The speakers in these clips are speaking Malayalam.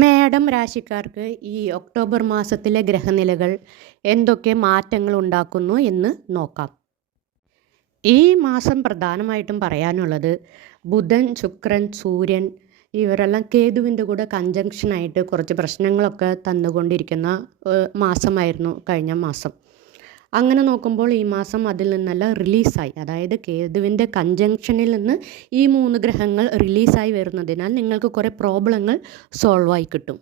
മേടം രാശിക്കാർക്ക് ഈ ഒക്ടോബർ മാസത്തിലെ ഗ്രഹനിലകൾ എന്തൊക്കെ മാറ്റങ്ങൾ ഉണ്ടാക്കുന്നു എന്ന് നോക്കാം. ഈ മാസം പ്രധാനമായിട്ടും പറയാനുള്ളത് ബുധൻ ശുക്രൻ സൂര്യൻ ഇവരെല്ലാം കേതുവിന്റെ കൂടെ കഞ്ചങ്ഷനായിട്ട് കുറച്ച് പ്രശ്നങ്ങളൊക്കെ തന്നുകൊണ്ടിരിക്കുന്ന മാസമായിരുന്നു കഴിഞ്ഞ മാസം. അങ്ങനെ നോക്കുമ്പോൾ ഈ മാസം അതിൽ നിന്നെല്ലാം റിലീസായി. അതായത് കേതുവിന്റെ കഞ്ചങ്ഷനിൽ നിന്ന് ഈ മൂന്ന് ഗ്രഹങ്ങൾ റിലീസായി വരുന്നതിനാൽ നിങ്ങൾക്ക് കുറേ പ്രോബ്ലങ്ങൾ സോൾവ് ആയി കിട്ടും.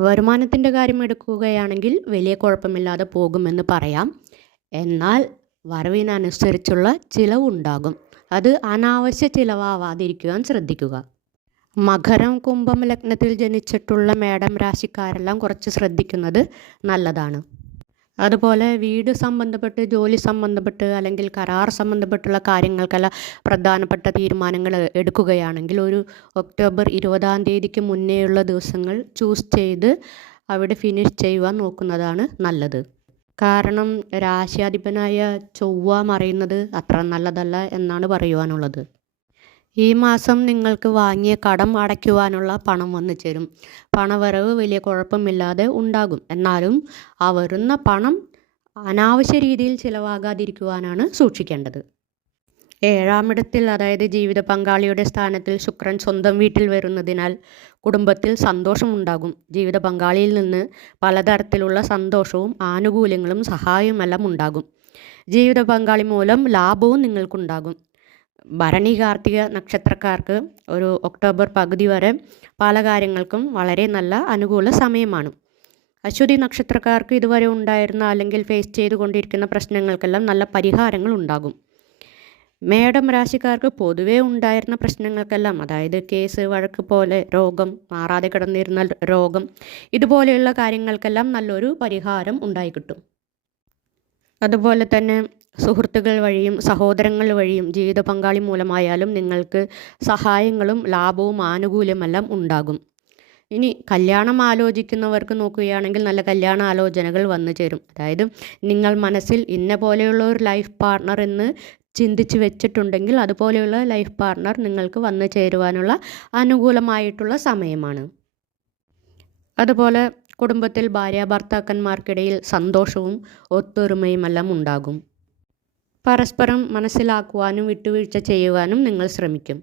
വരുമാനത്തിന്റെ കാര്യം എടുക്കുകയാണെങ്കിൽ വലിയ കുഴപ്പമില്ലാതെ പോകുമെന്ന് പറയാം. എന്നാൽ വരവിനനുസരിച്ചുള്ള ചിലവുണ്ടാകും അത് അനാവശ്യ ചിലവാവാതിരിക്കുവാൻ ശ്രദ്ധിക്കുക. മകരം കുംഭം ലഗ്നത്തിൽ ജനിച്ചിട്ടുള്ള മേഡം രാശിക്കാരെല്ലാം കുറച്ച് ശ്രദ്ധിക്കുന്നത് നല്ലതാണ്. അതുപോലെ വീട് സംബന്ധപ്പെട്ട് ജോലി സംബന്ധപ്പെട്ട് അല്ലെങ്കിൽ കരാർ സംബന്ധപ്പെട്ടുള്ള കാര്യങ്ങൾക്കല്ല പ്രധാനപ്പെട്ട തീരുമാനങ്ങൾ എടുക്കുകയാണെങ്കിൽ ഒരു ഒക്ടോബർ ഇരുപതാം തീയതിക്ക് മുന്നേയുള്ള ദിവസങ്ങൾ ചൂസ് ചെയ്ത് അവിടെ ഫിനിഷ് ചെയ്യുവാൻ നോക്കുന്നതാണ് നല്ലത്. കാരണം രാശ്യാധിപനായ ചൊവ്വ മറയുന്നത് അത്ര നല്ലതല്ല എന്നാണ് പറയുവാനുള്ളത്. ഈ മാസം നിങ്ങൾക്ക് വാങ്ങിയ കടം അടയ്ക്കുവാനുള്ള പണം വന്നു ചേരും. പണവരവ് വലിയ കുഴപ്പമില്ലാതെ ഉണ്ടാകും. എന്നാലും ആ വരുന്ന പണം അനാവശ്യ രീതിയിൽ ചിലവാകാതിരിക്കുവാനാണ് സൂക്ഷിക്കേണ്ടത്. ഏഴാമിടത്തിൽ അതായത് ജീവിത പങ്കാളിയുടെ സ്ഥാനത്തിൽ ശുക്രൻ സ്വന്തം വീട്ടിൽ വരുന്നതിനാൽ കുടുംബത്തിൽ സന്തോഷമുണ്ടാകും. ജീവിത പങ്കാളിയിൽ നിന്ന് പലതരത്തിലുള്ള സന്തോഷവും ആനുകൂല്യങ്ങളും സഹായവുമെല്ലാം ഉണ്ടാകും. ജീവിത പങ്കാളി മൂലം ലാഭവും നിങ്ങൾക്കുണ്ടാകും. ഭരണി കാർത്തിക നക്ഷത്രക്കാർക്ക് ഒരു ഒക്ടോബർ പകുതി വരെ പല കാര്യങ്ങൾക്കും വളരെ നല്ല അനുകൂല സമയമാണ്. അശ്വതി നക്ഷത്രക്കാർക്ക് ഇതുവരെ ഉണ്ടായിരുന്ന അല്ലെങ്കിൽ ഫേസ് ചെയ്തുകൊണ്ടിരിക്കുന്ന പ്രശ്നങ്ങൾക്കെല്ലാം നല്ല പരിഹാരങ്ങൾ ഉണ്ടാകും. മേടം രാശിക്കാർക്ക് പൊതുവേ ഉണ്ടായിരുന്ന പ്രശ്നങ്ങൾക്കെല്ലാം അതായത് കേസ് വഴക്ക് പോലെ രോഗം മാറാതെ കിടന്നിരുന്ന രോഗം ഇതുപോലെയുള്ള കാര്യങ്ങൾക്കെല്ലാം നല്ലൊരു പരിഹാരം ഉണ്ടായി കിട്ടും. അതുപോലെ തന്നെ സുഹൃത്തുക്കൾ വഴിയും സഹോദരങ്ങൾ വഴിയും ജീവിത പങ്കാളി മൂലമായാലും നിങ്ങൾക്ക് സഹായങ്ങളും ലാഭവും ആനുകൂല്യമെല്ലാം ഉണ്ടാകും. ഇനി കല്യാണം ആലോചിക്കുന്നവർക്ക് നോക്കുകയാണെങ്കിൽ നല്ല കല്യാണ ആലോചനകൾ വന്നു ചേരും. അതായത് നിങ്ങൾ മനസ്സിൽ ഇന്ന പോലെയുള്ള ഒരു ലൈഫ് പാർട്ണർ എന്ന് ചിന്തിച്ച് വെച്ചിട്ടുണ്ടെങ്കിൽ അതുപോലെയുള്ള ലൈഫ് പാർട്ണർ നിങ്ങൾക്ക് വന്നു ചേരുവാനുള്ള അനുകൂലമായിട്ടുള്ള സമയമാണ്. അതുപോലെ കുടുംബത്തിൽ ഭാര്യ ഭർത്താക്കന്മാർക്കിടയിൽ സന്തോഷവും ഒത്തൊരുമയുമെല്ലാം ഉണ്ടാകും. പരസ്പരം മനസ്സിലാക്കുവാനും വിട്ടുവീഴ്ച ചെയ്യുവാനും നിങ്ങൾ ശ്രമിക്കും.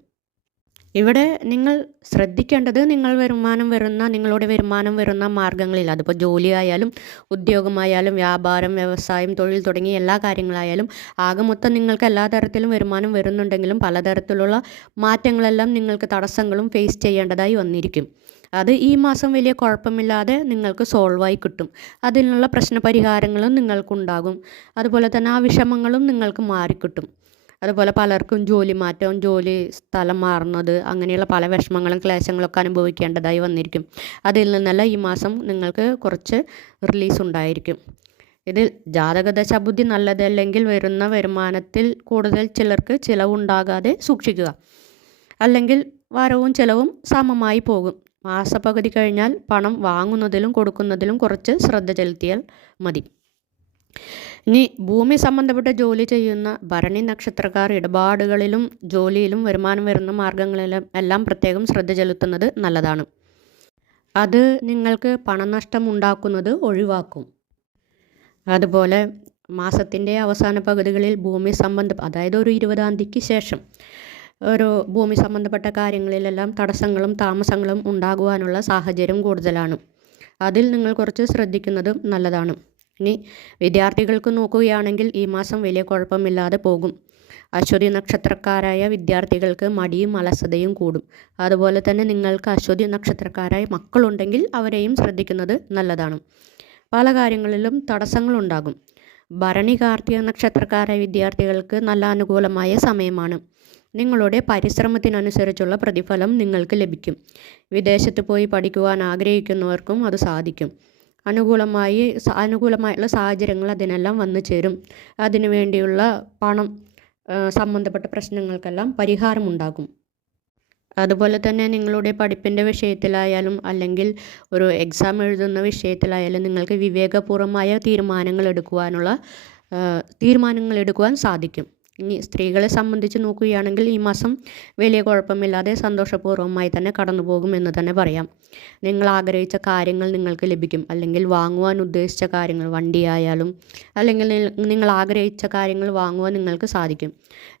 ഇവിടെ നിങ്ങൾ ശ്രദ്ധിക്കേണ്ടത് നിങ്ങൾ വരുമാനം വരുന്ന നിങ്ങളുടെ വരുമാനം വരുന്ന മാർഗങ്ങളിൽ അതിപ്പോൾ ജോലിയായാലും ഉദ്യോഗമായാലും വ്യാപാരം വ്യവസായം തൊഴിൽ തുടങ്ങി എല്ലാ കാര്യങ്ങളായാലും ആകെ മൊത്തം നിങ്ങൾക്ക് എല്ലാ തരത്തിലും വരുമാനം വരുന്നുണ്ടെങ്കിലും പലതരത്തിലുള്ള മാറ്റങ്ങളെല്ലാം നിങ്ങൾക്ക് തടസ്സങ്ങളും ഫേസ് ചെയ്യേണ്ടതായി വന്നിരിക്കും. അത് ഈ മാസം വലിയ കുഴപ്പമില്ലാതെ നിങ്ങൾക്ക് സോൾവായി കിട്ടും. അതിനുള്ള പ്രശ്നപരിഹാരങ്ങളും നിങ്ങൾക്കുണ്ടാകും. അതുപോലെ തന്നെ ആ വിഷമങ്ങളും നിങ്ങൾക്ക് മാറിക്കിട്ടും. അതുപോലെ പലർക്കും ജോലി മാറ്റവും ജോലി സ്ഥലം മാറുന്നത് അങ്ങനെയുള്ള പല വിഷമങ്ങളും ക്ലേശങ്ങളൊക്കെ അനുഭവിക്കേണ്ടതായി വന്നിരിക്കും. അതിൽ നിന്നെല്ലാം ഈ മാസം നിങ്ങൾക്ക് കുറച്ച് റിലീസ് ഉണ്ടായിരിക്കും. ഇതിൽ ജാതകദശാബുദ്ധി നല്ലതല്ലെങ്കിൽ വരുന്ന വരുമാനത്തിൽ കൂടുതൽ ചിലർക്ക് ചിലവുണ്ടാകാതെ സൂക്ഷിക്കുക. അല്ലെങ്കിൽ വരവും ചിലവും സമമായി പോകും. മാസപകുതി കഴിഞ്ഞാൽ പണം വാങ്ങുന്നതിലും കൊടുക്കുന്നതിലും കുറച്ച് ശ്രദ്ധ ചെലുത്തിയാൽ മതി. ഇനി ഭൂമി സംബന്ധപ്പെട്ട ജോലി ചെയ്യുന്ന ഭരണി നക്ഷത്രക്കാർ ഇടപാടുകളിലും ജോലിയിലും വരുമാനം വരുന്ന മാർഗങ്ങളിലും എല്ലാം പ്രത്യേകം ശ്രദ്ധ ചെലുത്തുന്നത് നല്ലതാണ്. അത് നിങ്ങൾക്ക് പണനഷ്ടം ഉണ്ടാക്കുന്നത് ഒഴിവാക്കും. അതുപോലെ മാസത്തിന്റെ അവസാന പകുതികളിൽ ഭൂമി സംബന്ധം അതായത് ഒരു ഇരുപതാം തീയതിക്ക് ശേഷം ഒരു ഭൂമി സംബന്ധപ്പെട്ട കാര്യങ്ങളിലെല്ലാം തടസ്സങ്ങളും താമസങ്ങളും ഉണ്ടാകുവാനുള്ള സാഹചര്യം കൂടുതലാണ്. അതിൽ നിങ്ങൾ കുറച്ച് ശ്രദ്ധിക്കുന്നതും നല്ലതാണ്. ഇനി വിദ്യാർത്ഥികൾക്ക് നോക്കുകയാണെങ്കിൽ ഈ മാസം വലിയ കുഴപ്പമില്ലാതെ പോകും. അശ്വതി നക്ഷത്രക്കാരായ വിദ്യാർത്ഥികൾക്ക് മടിയും അലസതയും കൂടും. അതുപോലെ തന്നെ നിങ്ങൾക്ക് അശ്വതി നക്ഷത്രക്കാരായ മക്കളുണ്ടെങ്കിൽ അവരെയും ശ്രദ്ധിക്കുന്നത് നല്ലതാണ്. പല കാര്യങ്ങളിലും തടസ്സങ്ങളുണ്ടാകും ഭരണി കാർത്തിക നക്ഷത്രക്കാരായ വിദ്യാർത്ഥികൾക്ക് നല്ല അനുകൂലമായ സമയമാണ്. നിങ്ങളുടെ പരിശ്രമത്തിനനുസരിച്ചുള്ള പ്രതിഫലം നിങ്ങൾക്ക് ലഭിക്കും. വിദേശത്ത് പോയി പഠിക്കുവാൻ ആഗ്രഹിക്കുന്നവർക്കും അത് സാധിക്കും. അനുകൂലമായി അനുകൂലമായിട്ടുള്ള സാഹചര്യങ്ങൾ അതിനെല്ലാം വന്നു ചേരും. അതിനു വേണ്ടിയുള്ള പണം സംബന്ധപ്പെട്ട പ്രശ്നങ്ങൾക്കെല്ലാം പരിഹാരമുണ്ടാകും. അതുപോലെ തന്നെ നിങ്ങളുടെ പഠിപ്പിന്റെ വിഷയത്തിലായാലും അല്ലെങ്കിൽ ഒരു എക്സാം എഴുതുന്ന വിഷയത്തിലായാലും നിങ്ങൾക്ക് വിവേകപൂർവമായ തീരുമാനങ്ങൾ എടുക്കുവാനുള്ള തീരുമാനങ്ങൾ എടുക്കുവാൻ സാധിക്കും. ഇനി സ്ത്രീകളെ സംബന്ധിച്ച് നോക്കുകയാണെങ്കിൽ ഈ മാസം വലിയ കുഴപ്പമില്ലാതെ സന്തോഷപൂർവമായി തന്നെ കടന്നു പോകും എന്ന് തന്നെ പറയാം. നിങ്ങൾ ആഗ്രഹിച്ച കാര്യങ്ങൾ നിങ്ങൾക്ക് ലഭിക്കും. അല്ലെങ്കിൽ വാങ്ങുവാൻ ഉദ്ദേശിച്ച കാര്യങ്ങൾ വണ്ടിയായാലും അല്ലെങ്കിൽ നിങ്ങൾ ആഗ്രഹിച്ച കാര്യങ്ങൾ വാങ്ങുവാൻ നിങ്ങൾക്ക് സാധിക്കും.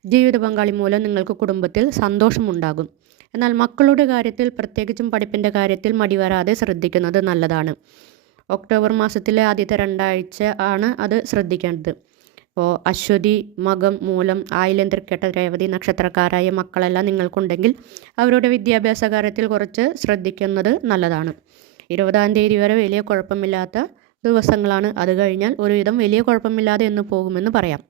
ജീവിത പങ്കാളി മൂലം നിങ്ങൾക്ക് കുടുംബത്തിൽ സന്തോഷമുണ്ടാകും. എന്നാൽ മക്കളുടെ കാര്യത്തിൽ പ്രത്യേകിച്ചും പഠിപ്പിന്റെ കാര്യത്തിൽ മടി വരാതെ ശ്രദ്ധിക്കുന്നത് നല്ലതാണ്. ഒക്ടോബർ മാസത്തിലെ ആദ്യത്തെ രണ്ടാഴ്ച ആണ് അത് ശ്രദ്ധിക്കേണ്ടത്. ഇപ്പോൾ അശ്വതി മകം മൂലം ആയില്യം രേവതി നക്ഷത്രക്കാരായ മക്കളെല്ലാം നിങ്ങൾക്കുണ്ടെങ്കിൽ അവരുടെ വിദ്യാഭ്യാസ കാര്യത്തിൽ കുറച്ച് ശ്രദ്ധിക്കുന്നത് നല്ലതാണ്. ഇരുപതാം തീയതി വരെ വലിയ കുഴപ്പമില്ലാത്ത ദിവസങ്ങളാണ്. അത് കഴിഞ്ഞാൽ ഒരുവിധം വലിയ കുഴപ്പമില്ലാതെ എന്ന് പോകുമെന്ന് പറയാം.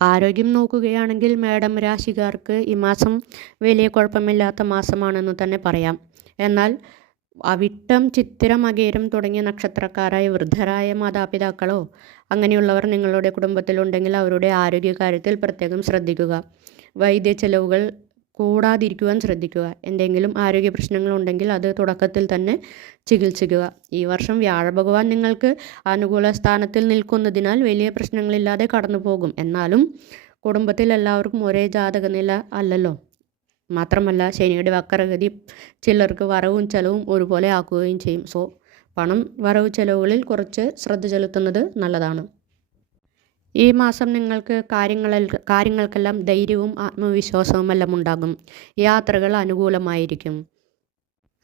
ആരോഗ്യം നോക്കുകയാണെങ്കിൽ മാഡം രാശിക്കാർക്ക് ഈ മാസം വലിയ കുഴപ്പമില്ലാത്ത മാസമാണെന്ന് തന്നെ പറയാം. എന്നാൽ അവിട്ടം ചിത്തിര മകേരം തുടങ്ങിയ നക്ഷത്രക്കാരായ വൃദ്ധരായ മാതാപിതാക്കളോ അങ്ങനെയുള്ളവർ നിങ്ങളുടെ കുടുംബത്തിലുണ്ടെങ്കിൽ അവരുടെ ആരോഗ്യകാര്യത്തിൽ പ്രത്യേകം ശ്രദ്ധിക്കുക. വൈദ്യ ചെലവുകൾ കൂടാതിരിക്കുവാൻ ശ്രദ്ധിക്കുക. എന്തെങ്കിലും ആരോഗ്യ പ്രശ്നങ്ങളുണ്ടെങ്കിൽ അത് തുടക്കത്തിൽ തന്നെ ചികിത്സിക്കുക. ഈ വർഷം വ്യാഴ ഭഗവാൻ നിങ്ങൾക്ക് അനുകൂല സ്ഥാനത്തിൽ നിൽക്കുന്നതിനാൽ വലിയ പ്രശ്നങ്ങളില്ലാതെ കടന്നു പോകും എന്നാലും കുടുംബത്തിൽ എല്ലാവർക്കും ഒരേ ജാതകനില അല്ലല്ലോ. മാത്രമല്ല ശനിയുടെ വക്രഗതി ചിലർക്ക് വരവും ചെലവും ഒരുപോലെ ആക്കുകയും ചെയ്യും. സോ പണം വരവ് ചെലവുകളിൽ കുറച്ച് ശ്രദ്ധ ചെലുത്തുന്നത് നല്ലതാണ്. ഈ മാസം നിങ്ങൾക്ക് കാര്യങ്ങളിൽ കാര്യങ്ങൾക്കെല്ലാം ധൈര്യവും ആത്മവിശ്വാസവും എല്ലാം ഉണ്ടാകും. യാത്രകൾ അനുകൂലമായിരിക്കും.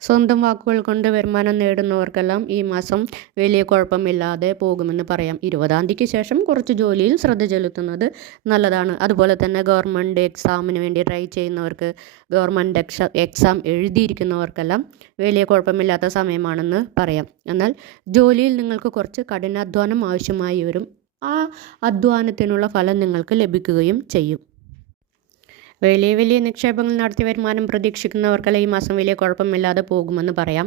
സ്വന്തം വാക്കുകൾ കൊണ്ട് വരുമാനം നേടുന്നവർക്കെല്ലാം ഈ മാസം വലിയ കുഴപ്പമില്ലാതെ പോകുമെന്ന് പറയാം. ഇരുപതാം തീയതിക്ക് ശേഷം കുറച്ച് ജോലിയിൽ ശ്രദ്ധ ചെലുത്തുന്നത് നല്ലതാണ്. അതുപോലെ തന്നെ ഗവൺമെന്റ് എക്സാമിന് വേണ്ടി ട്രൈ ചെയ്യുന്നവർക്ക് ഗവൺമെന്റ് എക്സ എഴുതിയിരിക്കുന്നവർക്കെല്ലാം വലിയ കുഴപ്പമില്ലാത്ത സമയമാണെന്ന് പറയാം. എന്നാൽ ജോലിയിൽ നിങ്ങൾക്ക് കുറച്ച് കഠിനാധ്വാനം ആവശ്യമായി വരും. ആ അധ്വാനത്തിനുള്ള ഫലം നിങ്ങൾക്ക് ലഭിക്കുകയും ചെയ്യും. വലിയ വലിയ നിക്ഷേപങ്ങൾ നടത്തി വരുമാനം പ്രതീക്ഷിക്കുന്നവർക്കെല്ലാം ഈ മാസം വലിയ കുഴപ്പമില്ലാതെ പോകുമെന്ന് പറയാം.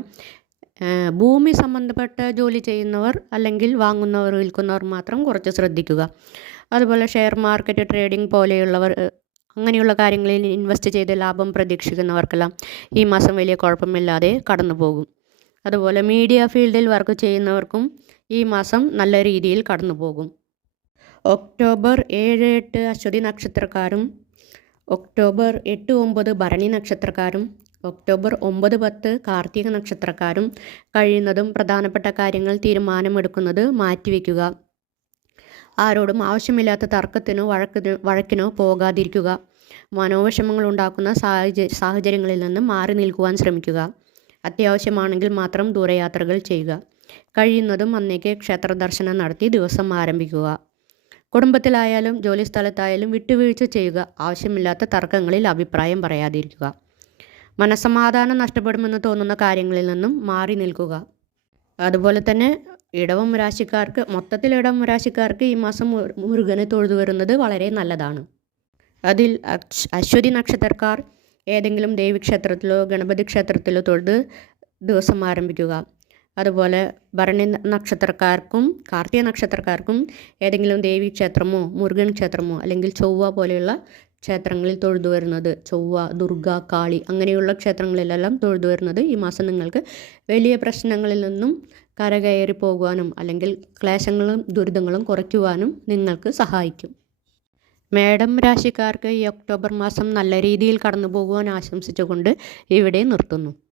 ഭൂമി സംബന്ധപ്പെട്ട ജോലി ചെയ്യുന്നവർ അല്ലെങ്കിൽ വാങ്ങുന്നവർ വിൽക്കുന്നവർ മാത്രം കുറച്ച് ശ്രദ്ധിക്കുക. അതുപോലെ ഷെയർ മാർക്കറ്റ് ട്രേഡിംഗ് പോലെയുള്ളവർ അങ്ങനെയുള്ള കാര്യങ്ങളിൽ ഇൻവെസ്റ്റ് ചെയ്ത് ലാഭം പ്രതീക്ഷിക്കുന്നവർക്കെല്ലാം ഈ മാസം വലിയ കുഴപ്പമില്ലാതെ കടന്നു പോകും അതുപോലെ മീഡിയ ഫീൽഡിൽ വർക്ക് ചെയ്യുന്നവർക്കും ഈ മാസം നല്ല രീതിയിൽ കടന്നു പോകും ഒക്ടോബർ ഏഴ് എട്ട് അശ്വതി നക്ഷത്രക്കാരും ഒക്ടോബർ എട്ട് ഒമ്പത് ഭരണി നക്ഷത്രക്കാരും ഒക്ടോബർ ഒമ്പത് പത്ത് കാർത്തിക നക്ഷത്രക്കാരും കഴിയുന്നതും പ്രധാനപ്പെട്ട കാര്യങ്ങൾ തീരുമാനമെടുക്കുന്നത് മാറ്റിവെക്കുക. ആരോടും ആവശ്യമില്ലാത്ത തർക്കത്തിനോ വഴക്കിനോ വഴക്കിനോ പോകാതിരിക്കുക. മനോവിഷമങ്ങൾ ഉണ്ടാക്കുന്ന സാഹചര്യ സാഹചര്യങ്ങളിൽ നിന്ന് മാറി നിൽക്കുവാൻ ശ്രമിക്കുക. അത്യാവശ്യമാണെങ്കിൽ മാത്രം ദൂരയാത്രകൾ ചെയ്യുക. കഴിയുന്നതും അന്നേക്ക് ക്ഷേത്രദർശനം നടത്തി ദിവസം ആരംഭിക്കുക. കുടുംബത്തിലായാലും ജോലിസ്ഥലത്തായാലും വിട്ടുവീഴ്ച ചെയ്യുക ആവശ്യമില്ലാത്ത തർക്കങ്ങളിൽ അഭിപ്രായം പറയാതിരിക്കുക. മനസമാധാനം നഷ്ടപ്പെടുമെന്ന് തോന്നുന്ന കാര്യങ്ങളിൽ നിന്നും മാറി നിൽക്കുക. അതുപോലെ തന്നെ ഇടവം രാശിക്കാർക്ക് മൊത്തത്തിൽ ഇടവം രാശിക്കാർക്ക് ഈ മാസം മുരുകനെ തൊഴുതു വരുന്നത് വളരെ നല്ലതാണ്. അതിൽ അശ്വതി നക്ഷത്രക്കാർ ഏതെങ്കിലും ദേവീക്ഷേത്രത്തിലോ ഗണപതി ക്ഷേത്രത്തിലോ തൊഴുത് ദിവസം ആരംഭിക്കുക. അതുപോലെ ഭരണി നക്ഷത്രക്കാർക്കും കാർത്തിക നക്ഷത്രക്കാർക്കും ഏതെങ്കിലും ദേവി ക്ഷേത്രമോ മുരുകൻ ക്ഷേത്രമോ അല്ലെങ്കിൽ ചൊവ്വ പോലെയുള്ള ക്ഷേത്രങ്ങളിൽ തൊഴുതു വരുന്നത് ചൊവ്വ ദുർഗ കാളി അങ്ങനെയുള്ള ക്ഷേത്രങ്ങളിലെല്ലാം തൊഴുതു വരുന്നത് ഈ മാസം നിങ്ങൾക്ക് വലിയ പ്രശ്നങ്ങളിൽ നിന്നും കരകയറി പോകുവാനും അല്ലെങ്കിൽ ക്ലേശങ്ങളും ദുരിതങ്ങളും കുറയ്ക്കുവാനും നിങ്ങൾക്ക് സഹായിക്കും. മേഡം രാശിക്കാർക്ക് ഈ ഒക്ടോബർ മാസം നല്ല രീതിയിൽ കടന്നു പോകുവാൻ ആശംസിച്ചുകൊണ്ട് ഇവിടെ നിർത്തുന്നു.